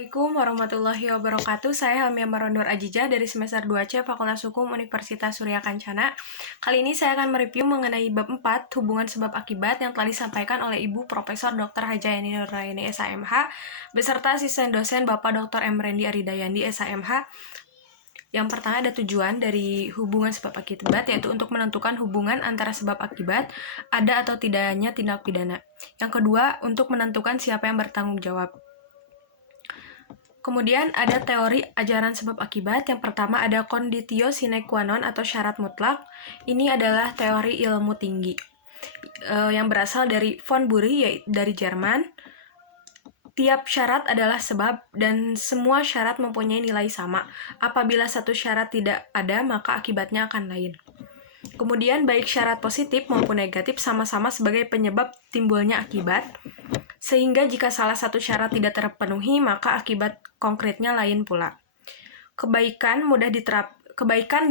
Assalamualaikum warahmatullahi wabarakatuh. Saya Helmia Marondor Ajijah dari semester 2C Fakultas Hukum Universitas Surya Kencana. Kali ini saya akan mereview mengenai bab 4, hubungan sebab akibat yang telah disampaikan oleh Ibu Profesor Dr. Hajayani Nurraini SHMH beserta asisten dosen Bapak Dr. M. Rendi Aridayandi SHMH. Yang pertama ada tujuan dari hubungan sebab akibat, yaitu untuk menentukan hubungan antara sebab akibat, ada atau tidaknya tindak pidana. Yang kedua, untuk menentukan siapa yang bertanggung jawab. Kemudian ada teori ajaran sebab akibat. Yang pertama ada conditio sine qua non atau syarat mutlak. Ini adalah teori ilmu tinggi yang berasal dari von Bury, yaitu dari Jerman. Tiap syarat adalah sebab dan semua syarat mempunyai nilai sama. Apabila satu syarat tidak ada, maka akibatnya akan lain. Kemudian baik syarat positif maupun negatif sama-sama sebagai penyebab timbulnya akibat. Sehingga jika salah satu syarat tidak terpenuhi, maka akibat konkretnya lain pula. Kebaikan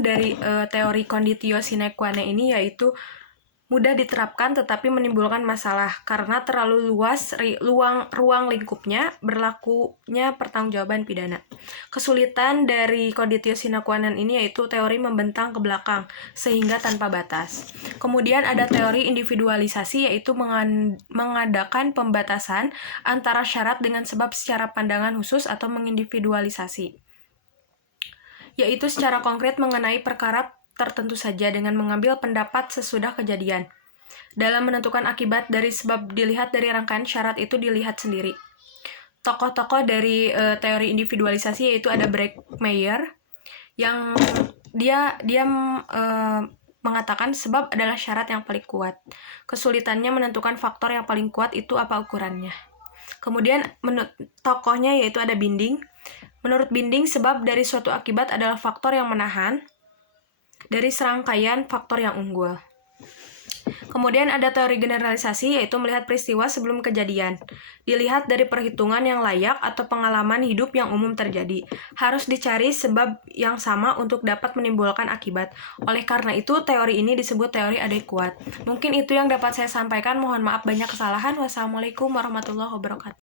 dari teori conditio sine qua non ini yaitu mudah diterapkan tetapi menimbulkan masalah karena terlalu luas ruang lingkupnya berlakunya pertanggungjawaban pidana. Kesulitan dari conditio sine qua non ini yaitu teori membentang ke belakang sehingga tanpa batas. Kemudian ada teori individualisasi yaitu mengadakan pembatasan antara syarat dengan sebab secara pandangan khusus atau mengindividualisasi, yaitu secara konkret mengenai perkara tertentu saja dengan mengambil pendapat sesudah kejadian. Dalam menentukan akibat dari sebab dilihat dari rangkaian syarat itu dilihat sendiri. Tokoh-tokoh dari teori individualisasi yaitu ada Breckmeyer yang dia mengatakan sebab adalah syarat yang paling kuat. Kesulitannya menentukan faktor yang paling kuat itu apa ukurannya. Kemudian tokohnya yaitu ada Binding. Menurut Binding, sebab dari suatu akibat adalah faktor yang menahan dari serangkaian faktor yang unggul. Kemudian ada teori generalisasi, yaitu melihat peristiwa sebelum kejadian. Dilihat dari perhitungan yang layak atau pengalaman hidup yang umum terjadi. Harus dicari sebab yang sama untuk dapat menimbulkan akibat. Oleh karena itu, teori ini disebut teori adekuat. Mungkin itu yang dapat saya sampaikan. Mohon maaf banyak kesalahan. Wassalamualaikum warahmatullahi wabarakatuh.